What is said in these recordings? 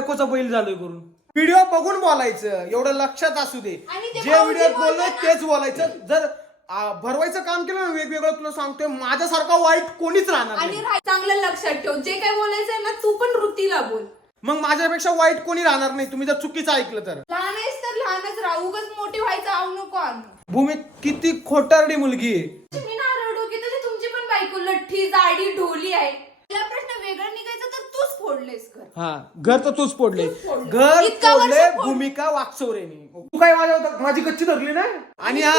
बायकोचा बैल झालोय करून. व्हिडिओ बघून बोलायचं एवढं लक्षात असू दे. आणि ते जे भाऊजी व्हिडिओ बोलतात ना- तेच बोलायचं. जर आ, भरवायचं काम केलं ना वेगवेगळं तुला सांगतोय माझ्यासारखा वाईट कोणीच राहणार आणि राह- चांगलं लक्षात ठेव. जे काय बोलायचंय ना तू पण वृत्तीला बोल मग माझ्यापेक्षा वाईट कोणी राहणार नाही तुम्ही जर चुकीचं ऐकलं तर. लहान आहेस तर लहानच राहू. उगाच मोठी व्हायचं आव नको आणू. भूमी किती खोटारडी मुलगी आहे. मी तशी तुमची पण बायको लठ्ठी जाडी ढोली आहे तिला प्रश्न वेगळा निघायचा तर तूच फोडलेस घर. हा घर तर तूच फोडले तूच फोडलं. घर इतका वर्ष फोडले फोड- भूमिका वागचौरेने तू काय माझ्या होता? माझी गच्ची धरली ना आणि हा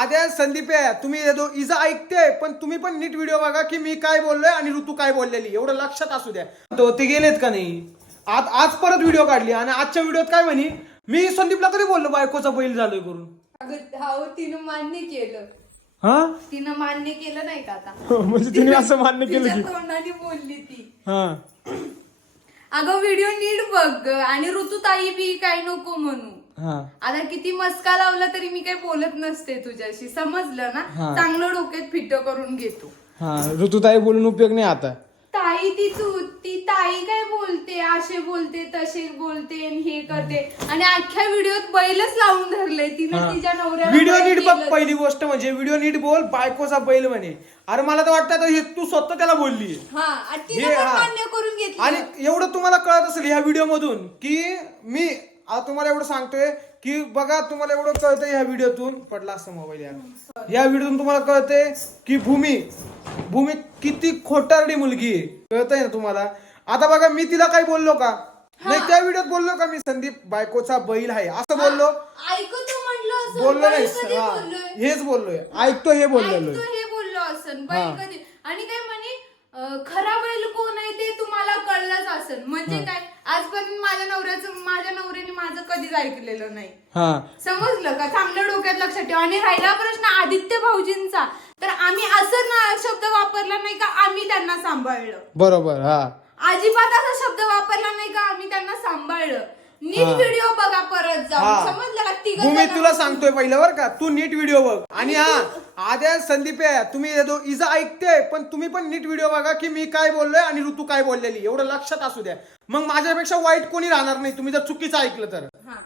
आद्या संदीप आहे तुम्ही हे दो- इजा ऐकते पण तुम्ही पण नीट व्हिडिओ बघा की मी काय बोललोय आणि ऋतू काय बोललेली. एवढं लक्षात असू द्या. तो ते गेलेत का नाही? आज आज परत व्हिडिओ काढली आणि आजच्या व्हिडिओत काय म्हणी? मी संदीपला कधी बोललो बायकोचा बैल झालोय करून. अगं हो तिनं मान्य केलं. हा? तिनं मान्य केलं नाही का आता? म्हणजे तिने असं मान्य केलं तिच्या की तोंडाने बोलली ती. हा. अगं व्हिडिओ नीट बघ ग. आणि ऋतुताई बी काय नको म्हणू. हा. आता किती मस्का लावला तरी मी काही बोलत नसते तुझ्याशी. समजलं ना? हा. चांगलं डोक्यात फिट करून घेतो. हा ऋतुताई बोलून उपयोग नाही आता. ताई ती तू ती ताई काय बोलते? असे बोलते तसे बोलते आणि हे करते. आणि अख्ख्या व्हिडिओत बैलच लावून धरले तिनं तिच्या नवऱ्याला व्हिडिओ बैल नीट बघ. पहिली गोष्ट म्हणजे व्हिडिओ नीट बोल बायकोचा बैल म्हणे. अरे मला तर वाटतं आता हे तू स्वतः त्याला बोलली हा आणि तिनं हे पण हा. मान्य करून घेतलं. आणि एवढं तुम्हाला कळत असेल ह्या व्हिडिओ मधून की मी आता तुम्हाला एवढं सांगतोय की बघा तुम्हाला एवढं कळतंय ह्या व्हिडिओतून. पडला असतं मोबाईल यार. या व्हिडिओतून तुम्हाला कळतंय की भूमी भूमी किती खोटारडी मुलगी आहे. कळतंय ना तुम्हाला? आता बघा मी तिला काही बोललो का? नाही त्या व्हिडिओत बोललो का मी संदीप? बायकोचा बैल आहे. असं बोललो. म्हणलं असं. बोललो नाही. हा? हेच बोललोय. ऐकतो हे बोललेलो ऐकतो हे बोललो असन बैल. कधी? आणि काय म्हणे? खरा बैल कोण आहे ते तुम्हाला कळलंच असन म्हणजे काय आजपर्यंत माझ्या नवऱ्याचं माझ्या नवऱ्याने माझं कधीच ऐकलेलं नाही. हा. समजलं का? चांगलं डोक्यात लक्षात ठेवा. आणि राहिला प्रश्न आदित्य भाऊजींचा तर आम्ही असं ना शब्द वापरला नाही का आम्ही त्यांना सांभाळलं. बरोबर हा. अजिबात असा शब्द वापरला नाही का आम्ही त्यांना सांभाळलं. नीट हा. व्हिडिओ बघा परत जाऊन. हा. समजलं का? तिघं भूमी जण- तुला सांगतोय पहिलं बरं का? तू नीट व्हिडिओ बघ. आणि हा आद्या संदीप आहे तुम्ही दो- इजा ऐकते पण तुम्ही पण नीट व्हिडिओ बघा की मी काय बोललोय आणि ऋतू काय बोललेली. एवढं लक्षात असू द्या. मग माझ्यापेक्षा वाईट कोणी राहणार नाही तुम्ही जर चुकीचं ऐकलं तर. हा.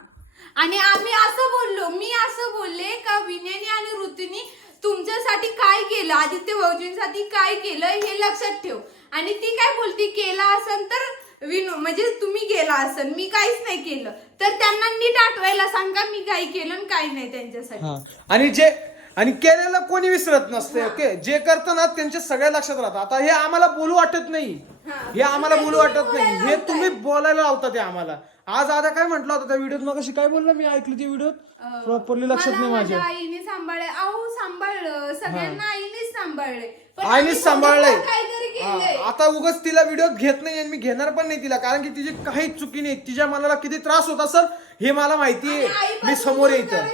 आणि आम्ही असं बोललो मी असं बोलले का विनयनी आणि ऋतूनी तुमच्यासाठी काय केलं आदित्य भाऊजींसाठी काय केलं हे लक्षात ठेव. आणि ती काय बोलती केलं असन तर विनो म्हणजे तुम्ही गेला असेल मी काहीच नाही केलं. तर त्यांना नीट आठवायला सांगा मी काही केलं आणि काही नाही त्यांच्यासाठी. आणि जे आणि केलेलं कोणी विसरत नसते ओके जे करताना त्यांच्या सगळ्या लक्षात राहतं आता हे आम्हाला बोलू वाटत नाही. हा. आम्हाला बोलू वाटत नाही. हे. तुम्ही बोलायला लावता ते आम्हाला. आज आता काय म्हटलं होतं त्या व्हिडिओत? मग काय बोललं? मी ऐकलं ती व्हिडिओत. प्रॉपरली लक्षात नाही माझ्या आईने सांभाळले अहो सांभाळलं. सगळ्यांना आईनेच सांभाळले आईनेच सांभाळलंय. हा, केलंय. आता उगाच तिला व्हिडिओ घेत नाही आणि मी घेणार पण नाही तिला. कारण की तिची काहीच चुकी नाही. तिच्या मनाला किती त्रास होत असेल हे मला माहिती आहे. मी समोर येतं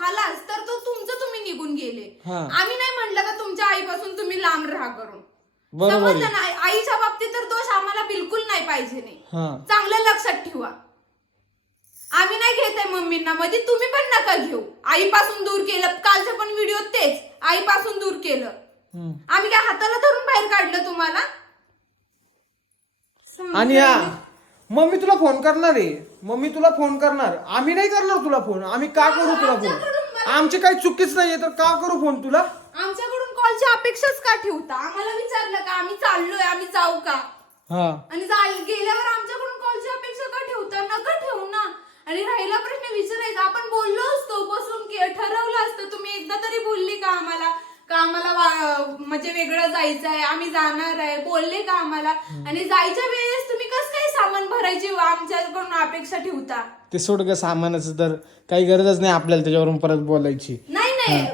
करायचा प्रश्न झाला- झालाच तर तो तुमचं तुम्ही निघून गेले. हा. आम्ही नाही म्हणलं का तुमच्या आईपासून तुम्ही लांब राहा करून. बरोबर आहे. समजलं ना? आई- आईच्या बाबतीत तर दोष आम्हाला बिलकुल नाही पाहिजे नाही. हा. चांगलं लक्षात ठेवा. आम्ही नाही घेत आहे मम्मींना मध्ये तुम्ही पण नका घेऊ. आईपासून दूर केलं. कालचे पण व्हिडिओ तेच. आईपासून दूर केलं. हम्म. आम्ही काय हाताला धरून बाहेर काढलं तुम्हाला? आणि हा मम्मी तुला फोन करणार आहे. मम्मी तुला फोन करणार. आम्ही नाही करणार तुला फोन आम्ही का करू तुला आमच्याकडून फोन आमची काही चुकीच नाहीये तर का करू फोन तुला? आमच्याकडून कॉलची अपेक्षाच का ठेवता? आम्हाला विचारलं का? आम्ही चाललोय आम्ही जाऊ का? हा. आणि गेल्यावर आमच्याकडून कॉलची अपेक्षा का ठेवता? नका ठेवू ना. आणि राहिला प्रश्न विचारायचा. आपण बोललो असतो बसून के- ठरवलं असतं. तुम्ही एकदा तरी बोलली का आम्हाला? का आम्हाला वा- म्हणजे वेगळं जायचं आहे आम्ही जाणार आहे. बोलले का आम्हाला? आणि जायच्या वेळेस तुम्ही कसं काय सामान भरायची आमच्याकडून अपेक्षा ठेवता. ते सोड ग सामानाचं तर काही गरजच नाही आपल्याला त्याच्यावरून परत बोलायची. नाही नाही.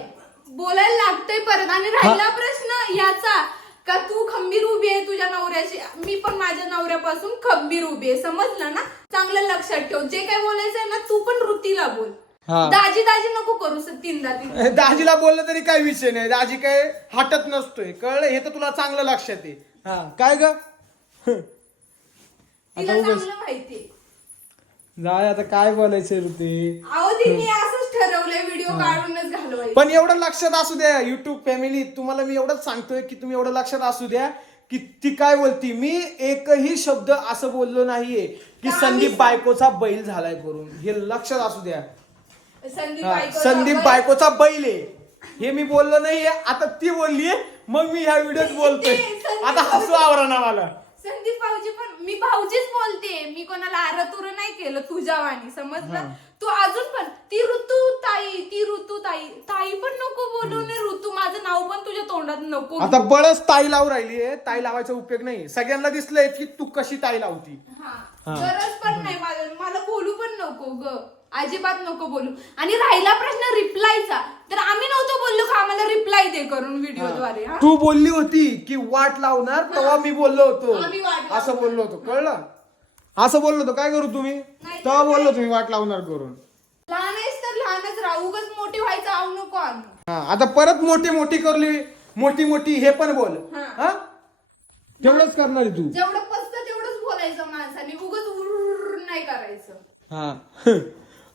बोलायला लागतंय परत. आणि राहिला प्रश्न याचा का तू खंबीर उभी आहे तुझ्या नवऱ्याची मी पण माझ्या नवऱ्यापासून खंबीर उभी आहे. समजलं ना? चांगलं लक्षात ठेव. जे काय बोलायचंय ना तू पण वृत्तीला बोल. हा. दाजी दाजी नको करू स- तीनदा तीन दाजीला बोललं तरी काही विषय नाही. दाजी काय हटत नसतोय. कळलं? हे तर तुला चांगलं लक्षात आहे. हा. काय ग? तिला आता उगाच चांगलं माहितीये. जाय आता काय बोलायचं रे ते? अहो तिने असंच ठरवलंय व्हिडिओ काढूनच घालवायचं. पण एवढं लक्षात असू द्या युट्यूब फॅमिली तुम्हाला मी एवढंच सांगतोय की तुम्ही एवढं लक्षात असू द्या की ती काय बोलती? मी एकही शब्द असं बोललो नाहीये की संदीप बायकोचा बैल झालाय करून. हे लक्षात असू द्या. संदीप हा, बायकोचा संदीप बैल- बायकोचा बैल आहे. हे मी बोललो नाहीये आता ती बोललीये मग मी ह्या व्हिडिओत बोलतोय. आता हसू आवरा ना मला. संदीप भाऊजी पण मी भाऊजीच बोलते. मी कोणाला आरतुर नाही केलं तुझ्या वाणी समजलं तू अजून पण ती ऋतू ताई ती ऋतू ताई ताई पण नको बोलू ने ऋतू. माझं नाव पण तुझ्या तोंडात नको आता बळच ताई लावू राहिली आहे. ताई लावायचा उपयोग नाही. सगळ्यांना दिसलंय की तू कशी ताई लावती. हा. गरज पण नाही मला मला बोलू पण नको ग. अजिबात नको बोलू. आणि राहिला प्रश्न रिप्लायचा. तर आम्ही नव्हतो बोललो का आम्हाला रिप्लाय दे करून व्हिडिओद्वारे हा? तू बोलली होती की वाट लावणार तेव्हा मी बोललो होतो. आम्ही वाट लावणार. असं बोललो होतो कळलं? असं बोललो होतो काय करू तुम्ही? नाही तेव्हा? बोललो तुम्ही वाट लावणार करून. लहान आहेस तर लहानच राहू उगाच मोठी व्हायचं आऊ नको आणू हा आता परत मोठी मोठी करली मोठी मोठी हे पण बोल. हा. हा? तेवढंच करणार आहे तू. जेवढं पसतं तेवढंच बोलायचं माणसाने उगाच उर्र नाही करायचं. हा.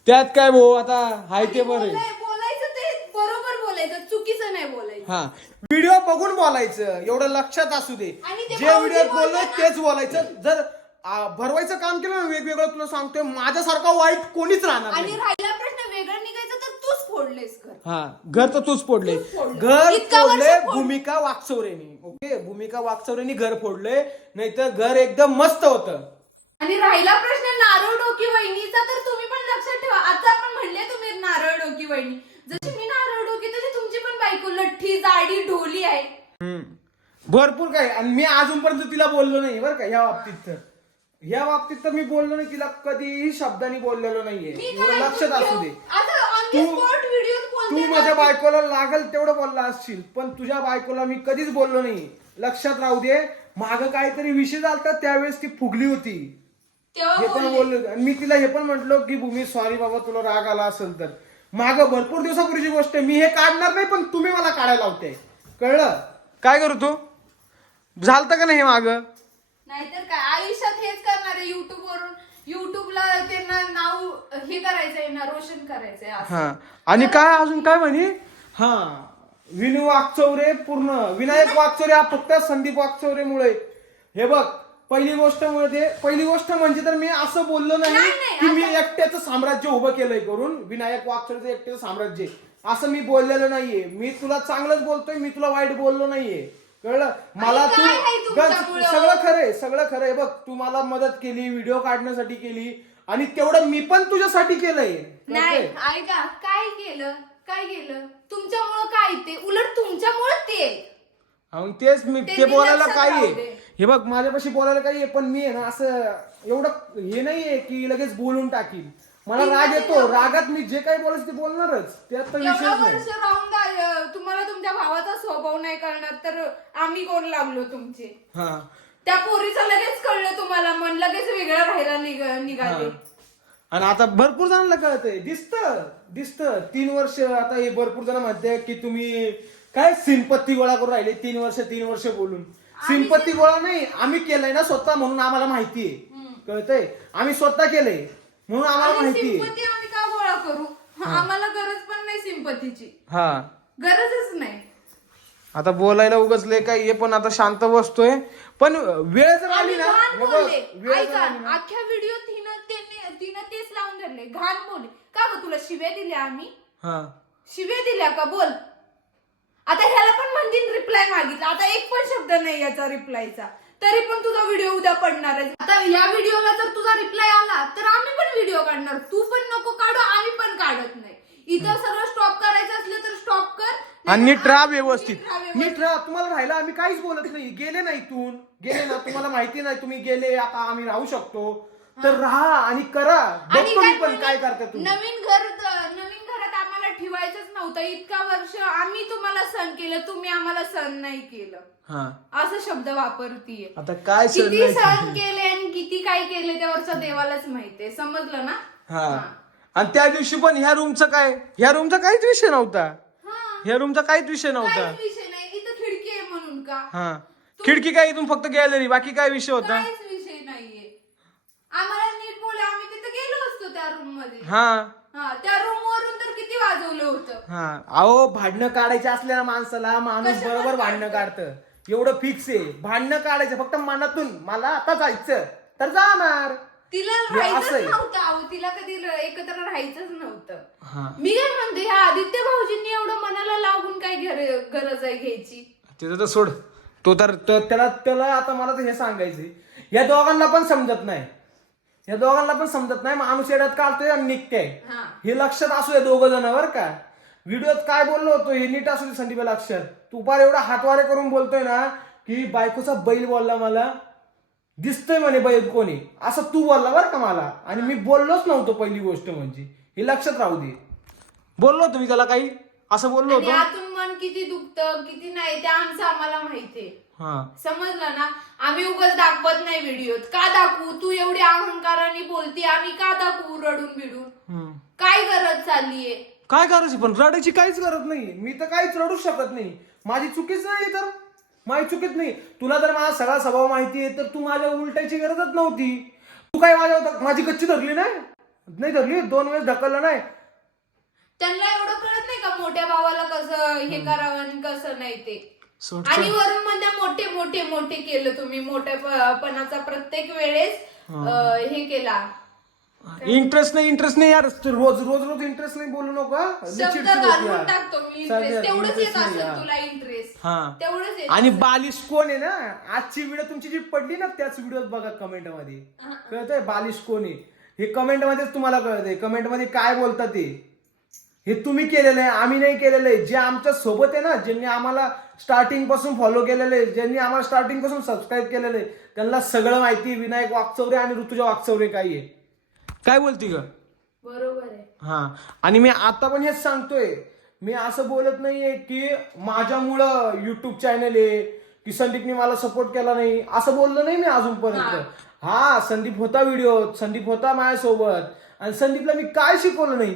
त्यात काय भाऊ? आता हाय ते बरं आहे. बोलाय- बोलायचं ते बरोबर बोलायचं चुकीचं नाही बोलायचं. हा. व्हिडिओ बघून बोलायचं एवढं लक्षात असू दे. आणि ते जे व्हिडिओ बोललो बोलतात तेच बोलायचं. जर आ, भरवायचं काम केलं ना वेगवेगळं तुला सांगतोय माझ्यासारखा वाईट कोणीच राहणार आणि नाही. राहिला प्रश्न वेगळं निघायचं तर तूच फोडलेस घर. हा घर तर तूच फोडले. तूच. घर इतका वर्ष फोडले फोड- भूमिका वाकचौरेनी. ओके? भूमिका वाकचौरेनी घर फोडले नाहीतर घर एकदम मस्त होतं. आणि राहिला प्रश्न नारळ डोकी वहिनीचा तर तुम्ही पण लक्षात ठेवा. आता आपण म्हणले तुम्ही नारळ डोकी वहिनी. जशी मी नारळ डोकी तशी तुमची पण बायको लठ्ठी जाडी ढोली आहे. भरपूर काय आणि मी अजूनपर्यंत तिला बोललो नाही बरं का ह्या बाबतीत तर. ह्या बाबतीत तर मी बोललो नाही तिला कधीही शब्दांनी बोललेलो नाहीये. मी एवढं काय लक्षात असू दे. ऑन दी तू- तू बोलते माझ्या ना. बायकोला लागल तेवढं बोलला असशील पण तुझ्या बायकोला मी कधीच बोललो नाही लक्षात राहू दे. माग काहीतरी विषय झालता त्यावेळेस ती फुगली होती. हे पण बोलले. आणि मी तिला हे पण म्हटलो की भूमी सॉरी बाबा तुला राग आला असेल तर. माग भरपूर दिवसापूर्वीची गोष्ट आहे. मी हे काढणार नाही पण तुम्ही मला काढायला लावते. कळलं? काय करू तू? झालतं का नाही हे माग? नाहीतर काय? आयुष्यात हेच करणार आहे युट्यूब वरून. युट्यूबला त्यांना नाव हे करायचंय ना रोशन करायचंय असं. हा. आणि काय अजून काय म्हणे? हा. विनू वाकचौरे पूर्ण. विनायक वाकचौरे हा फक्त संदीप वाकचौरेमुळे. हे बघ पहिली गोष्ट म्हणजे पहिली गोष्ट म्हणजे तर मी असं बोललो नाही की मी एकट्याचं साम्राज्य उभं केलंय करून. विनायक वाकचौरेचं एकट्याचं साम्राज्य. असं मी बोललेलं नाहीये. मी तुला चांगलंच बोलतोय मी तुला वाईट बोललो नाहीये. कळलं? मला तू गंज-? सगळं खरंय सगळं खरंय. बघ तू मला मदत केली व्हिडिओ काढण्यासाठी केली. आणि तेवढं मी पण तुझ्यासाठी केलंय. नाही कळतंय? ऐका. काय केलं? काय केलं? तुमच्यामुळं काय ते? उलट तुमच्यामुळं ते. मग तेच मी ते ते मी बोलायला लक्षात काय राहू आहे दे. हे बघ माझ्यापाशी बोलायला काही आहे पण मी आहे ना असं एवढं हे नाहीये की लगेच बोलून टाकील मला राग येतो. रागात मी जे काही बोलायचं ते बोलणारच. त्यात तर एवढं विषयच नाही. वर्ष राहून गा- तुम्हाला तुमच्या भावाचा स्वभाव नाही करणार तर आम्ही कोण लागलो तुमचे? हा. त्या पोरीचं लगेच कळलं तुम्हाला मन लगेच वेगळं राहायला निघ- निघाले. आणि आता भरपूर जणांना कळतंय. दिसत दिसत. तीन वर्ष आता हे भरपूर जण म्हणते की तुम्ही काय सिंपत्ती गोळा करून राहिले? तीन वर्ष तीन वर्ष बोलून. सिंपत्ती गोळा नाही आम्ही केलंय ना स्वतः म्हणून आम्हाला माहितीये. कळतंय? आम्ही स्वतः केलंय म्हणून आम्हाला माहितीये. सिंपती आम्ही का गोळा करू? आम्हाला गरज पण नाही सिंपतीची हा. गरजच नाही. आता बोलायला उगचले काय हे पण आता शांत बसतोय. पण वेळ जर आली आम्ही ना घाण हे बघ, बोलले. वेळ जर ऐका आली ना- अख्ख्या व्हिडिओ तिनं त्यांनी तिनं तेच लावून धरले. घाण बोलले. का ग तुला शिव्या दिल्या आम्ही? हा. शिव्या दिल्या का? बोल. आता ह्याला पण म्हणतील रिप्लाय मागितला. आता एक पण शब्द नाही याचा रिप्लायचा तरी पण तुझा व्हिडिओ उद्या पडणार आहे. आता या व्हिडिओला जर तुझा रिप्लाय आला तर आम्ही पण व्हिडिओ काढणार. तू पण नको काढू आम्ही पण काढत नाही. इथं सगळं स्टॉप करायचं असलं तर स्टॉप कर. आणि नीट राहा व्यवस्थित. नीट राहा तुम्हाला राहायला आम्ही काहीच बोलत नाही. गेले नाही इथून. गेले ना तुम्हाला माहिती नाही तुम्ही गेले आता आम्ही राहू शकतो. तर राहा आणि करा. आणि बघतो मी काय पण नवीन- काय करता तुम्ही. नवीन घर नवीन घरात आम्हाला ठेवायचंच नव्हतं. इतका वर्ष आम्ही तुम्हाला सण केलं तुम्ही आम्हाला सण नाही केलं. हा. असं शब्द वापरतीये. आता काय सण किती नाही सण केले? आणि किती काय केले त्यावरच्या देवालाच माहितीये. समजलं ना? हा. आणि त्या दिवशी पण ह्या रूमचं काय? ह्या रूमचा काहीच विषय नव्हता. हा. ह्या रूमचा काहीच विषय नव्हता. काहीच विषय नाही. इथं खिडकी आहे म्हणून का? हा. खिडकी काय? इथून फक्त गॅलरी बाकी काय विषय होता? काहीच विषय नाहीये आम्हाला नीट बोले आम्ही तिथं गेलो असतो त्या रूममध्ये. हा. हा त्या रूम वरून तर किती वाजवलं होतं? हा. अहो भांडणं काढायचे असलेल्या माणसाला माणूस बरोबर? भांडणं काढतं. एवढं फिक्स आहे. भांडणं काढायचं फक्त मनातून. मला आता जायचं. तर जाणार. तिला हे असं राहायचंच आहे. नव्हतं अहो. तिला कधी र- एकत्र राहायचंच नव्हतं. हा. मी काय म्हणते ह्या आदित्य भाऊजींनी एवढं मनाला लागून काय गरज आहे घ्यायची? तर सोड. तो तर तर त्याला त्याला आता मला तर हे सांगायचे या दोघांना पण समजत नाही. या दोघांना पण समजत नाही. माणूस येड्यात काढतोय आणि निघतोय हा. हे लक्षात असू दे दोघं जण बरं का? व्हिडिओत काय बोललो होतो? हे नीट असू दे संदीप लक्षात तू फार एवढा हातवारे करून बोलतोय ना की बायकोचा बैल बोलला मला. दिसतोय म्हणे बैल कोणी. असं तू बोलला बरं का मला? आणि मी बोललोच नव्हतो पहिली गोष्ट म्हणजे. हे लक्षात राहू दे. बोललो होतो मी त्याला काही. असं बोललो आणि होतो. आतून मन किती दुखतं किती नाही ते आमचं आम्हाला माहितीये समजलं ना? आम्ही उगाच दाखवत नाही व्हिडिओत. का दाखवू? तू एवढी अहंकाराने बोलती आम्ही का दाखवू रडून बिडून. काय गरज चाललीये? काय करायची पण रडायची काहीच गरज नाही. मी तर काहीच रडू शकत नाही. माझी चुकीच नाही तर? माझी चुकीच नाही. तुला तर माझा सगळा स्वभाव माहिती आहे तर तू माझ्या उलटायची गरजच नव्हती. तू काय माझ्या माझी कच्ची धरली नाही? नाही धरली? दोन वेळेस ढकललं नाही? त्यांना एवढं कळत नाही का मोठ्या भावाला कसं हे करावं आणि कसं नाही ते? आणि वरून मध्ये मोठे मोठे मोठे केलं तुम्ही. मोठेपणाचा प्रत्येक वेळेस अं, हे केला. इंटरेस्ट नाही इंटरेस्ट नाही यार. तू रोज रोज रोज इंटरेस्ट नाही बोलू नको हा. लई शब्द चिडचिड होती घालून यार. टाकतो मी सगळ्यात इंटरेस्ट तेवढंच येत interest नाही, असेल. तुला इंटरेस्ट हा. तेवढंच येत आणि बालिश कोण आहे ना? आजची व्हिडिओ तुमची जी पडली ना त्याच व्हिडिओ बघा कमेंटमध्ये. कळतंय? बालिश कोण आहे? हे कमेंट मध्येच तुम्हाला कळतंय. कमेंटमध्ये काय बोलतात ते? हे तुम्ही केलेलं आहे आम्ही नाही केलेलं आहे. जे आमच्यासोबत आहे ना ज्यांनी आम्हाला स्टार्टिंगपासून फॉलो केलेलं आहे ज्यांनी आम्हाला स्टार्टिंगपासून सबस्क्राईब केलेलं आहे त्यांना सगळं माहिती विनायक वागचौरे आणि ऋतुजा वागचौरे काय आहे. काय बोलती ग? बरोबर आहे. हा. आणि मी आता पण हेच सांगतोय. मी असं बोलत नाहीये की माझ्यामुळं युट्यूब चॅनल आहे की संदीपने मला सपोर्ट केला नाही. असं बोललो नाही मी अजूनपर्यंत. हा. संदीप होता व्हिडिओ संदीप होता माझ्यासोबत. आणि संदीपला मी काय शिकवलं नाही?